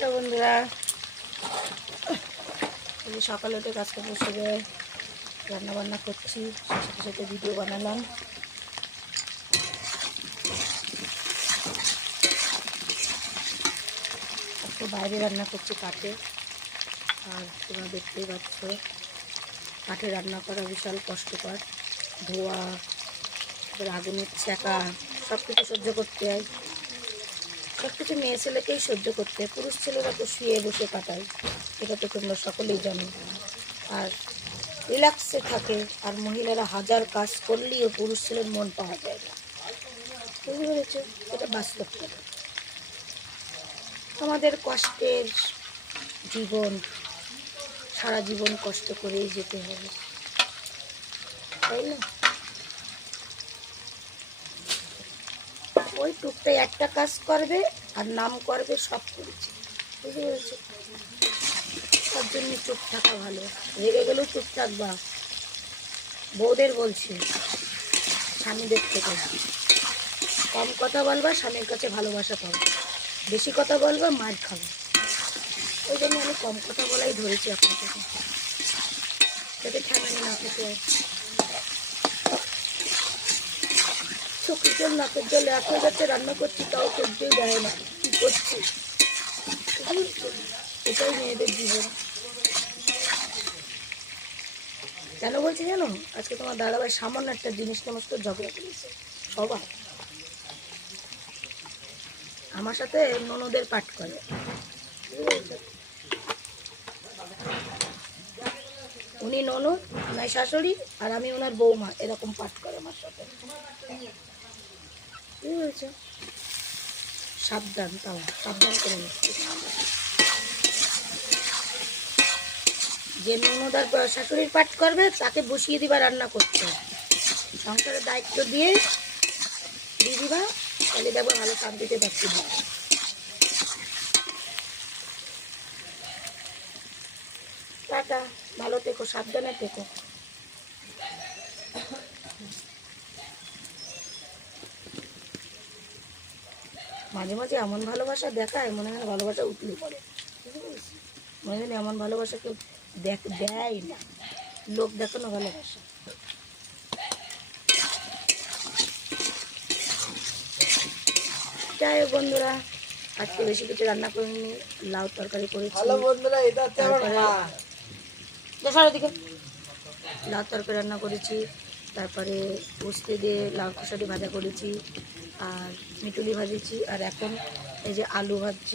তো বন্ধুরা, সকালে উঠে কাজ করতে শুরু রান্না বান্না করছি, সাথে সাথে ভিডিও বানালাম। একটু বাইরে রান্না করছি কাঠে, আর তোমরা দেখতেই পাচ্ছ কাঠে রান্না করা বিশাল কষ্টকর। ধোয়া, তারপরে আগুনের ছ্যাঁকা, সব কিছু সহ্য করতে হয়। সব কিছু মেয়ে ছেলেকেই সহ্য করতে হয়, পুরুষ ছেলেরা তো শুয়ে বসে কাটায়, এটা তো তোমরা সকলেই জানো। আর রিল্যাক্সে থাকে, আর মহিলারা হাজার কাজ করলেও পুরুষ ছেলের মন পাওয়া যায় না। বুঝতে পেরেছো? এটা বাস্তব কথা। আমাদের কষ্টের জীবন, সারা জীবন কষ্ট করেই যেতে হবে, তাই না? ওই টুকটাই একটা কাজ করবে আর নাম করবে সব করেছে। বুঝতে পেরেছো? তার জন্য চুপ থাকা ভালো। রেগে গেলেও চুপ থাকবা। বউদের বলছি, স্বামীদের থেকে কম কথা বলবা, স্বামীর কাছে ভালোবাসা পাবে। বেশি কথা বলবা, মার খাবে। ওই জন্য আমি কম কথা বলাই ধরেছি এখন থেকে, যাতে ঠেকানি না খেতে হয়। চোখের জল নাকের জল এক হয়ে যাচ্ছে, রান্না করছি তাও সহ্যই দেয় না, কী করছি। এটাই মেয়েদের জীবন। কেন বলছি জানো? আজকে তোমার দাদাভাই সামান্য একটা জিনিস সমস্ত ঝগড়া করেছে। সবাই আমার সাথে ননদের পাঠ করে, উনি ননদ, ওনার শাশুড়ি, আর আমি ওনার বৌমা, এরকম পাঠ করে আমার সাথে। বুঝতে পেরেছো? সাবধান, তাও সাবধান করে নিচ্ছি। যে ননদ আর শাশুড়ির পাঠ করবে তাকে বসিয়ে দিবা রান্না করতে, সংসারের দায়িত্ব দিয়ে দিবা, তাহলে দেখবো ভালো শান্তিতে থাকতে দিবা। টাটা, ভালো থেকো, সাবধানে থেকো। মাঝে মাঝে এমন ভালোবাসা দেখায়, মনে হয় ভালোবাসা উতলে পড়ে। মনে হয় এমন ভালোবাসা কেউ দেয় না, লোক দেখানো ভালোবাসা। যাই হোক বন্ধুরা, আজকে বেশি কিছু রান্না করিনি, লাউ তরকারি করেছি। লাউ তরকারি রান্না করেছি, তারপরে পোস্তে দিয়ে লাউ খোসাটি ভাজা করেছি, আর মিটুলি ভাজেছি, আর এখন এই যে আলু ভাজছি।